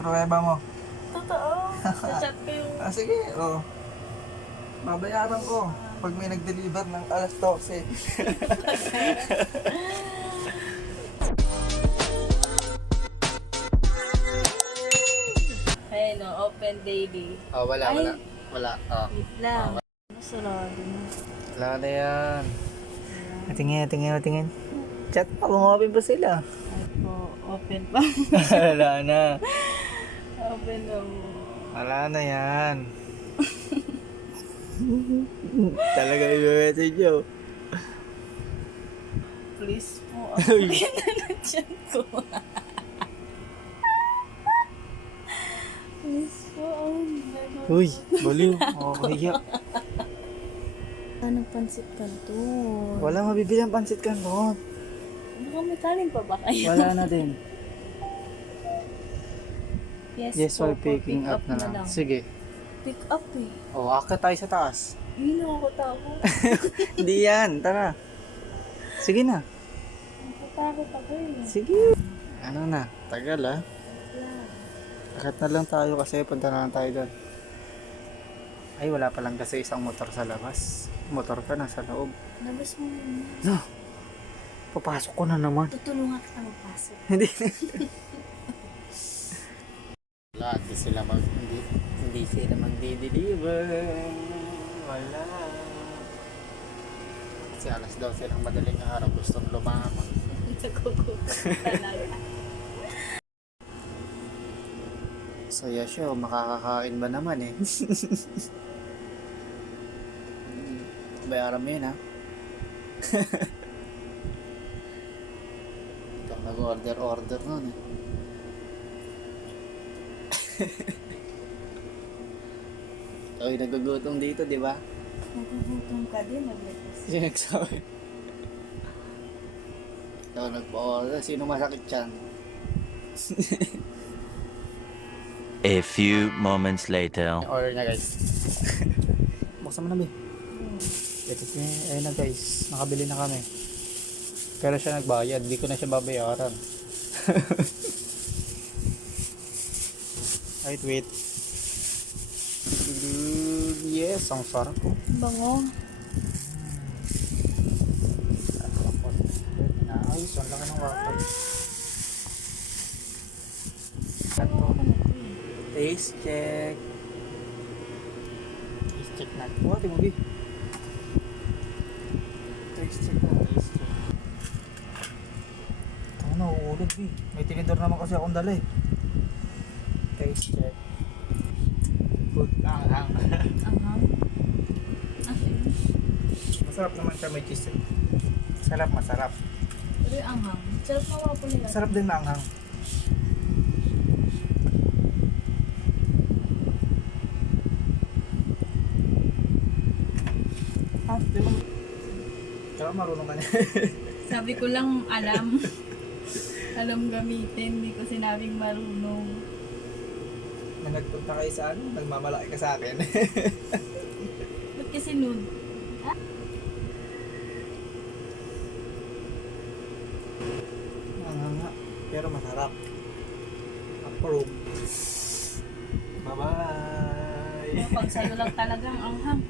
Pruweba mo. Totoo. Sa-chat ko yung... Sige, babayaran ko pag may nag-deliver ng alas 12. Ayun o, open daily. Wala. Ay. Wala. Wait lang. Sarado na. Wala na yan. Tingin. Chat pa, kung pa sila. Ay po, open pa. Wala na. Open na mo. Wala na yan. Talaga i-message nyo. Please po, ako na dyan ko. Please po, Uy, baliw. Kaya. Nagpansit ka to. Wala mabibili ang pansit canton. Baka may kanin pa ba kayo? Wala na din. Yes, po, while picking pick up na lang. Sige. Pick up eh. Akit tayo sa taas. Hindi na ako takot. Hindi yan, tara. Sige na. Nakatakot ako eh. Sige. Ano na, tagal ah. Akit na lang tayo kasi punta na lang tayo doon. Ay, wala pa lang kasi isang motor sa labas. Motor ka nasa loob. Labas mo yun. No. Papasok ko na naman. Tutulungan kita magpasok. Hindi. Wala, hindi sila magdi-deliver. Wala. Kasi alas 12 ng madaling araw gustong lumamang. Nagugutom talaga. Saya siya, makakakain ba naman eh. Bayaran mo yun ha. Ikaw nag-order nun eh. Ikaw yung nagugutom dito, di ba? Nagugutom ka din, nag-request. Sino nagsabi? Ikaw nagpa-order, sino masakit yan? A few moments later. Order na guys. Buksan mo na ba? Ayun na guys, nakabili na kami. Pero siya nagbayad, di ko na siya babayaran. Wait. Yes, ang sarap po. Bango. Ayos, ang laki ng waffle. Taste check. Taste check na. What, Timogi? Taste check. Ito na, uulog eh. May tinidor naman kasi akong dala eh. Taste check. Good. Anghang. Anghang. Masarap naman siya, may cheese. Masarap. Pero yung anghang. Sarap mawapo nila. Masarap din maanghang. Di mo. Kaya marunong ka niya. Sabi ko lang alam. Alam gamitin. Hindi ko sinabing marunong. Na nagpunta kayo sa ano, nagmamalaki ka sa akin. Ba't kasi nude? Nga. Pero masarap. Approve. Bye-bye. Pag sa'yo lang talagang anghang.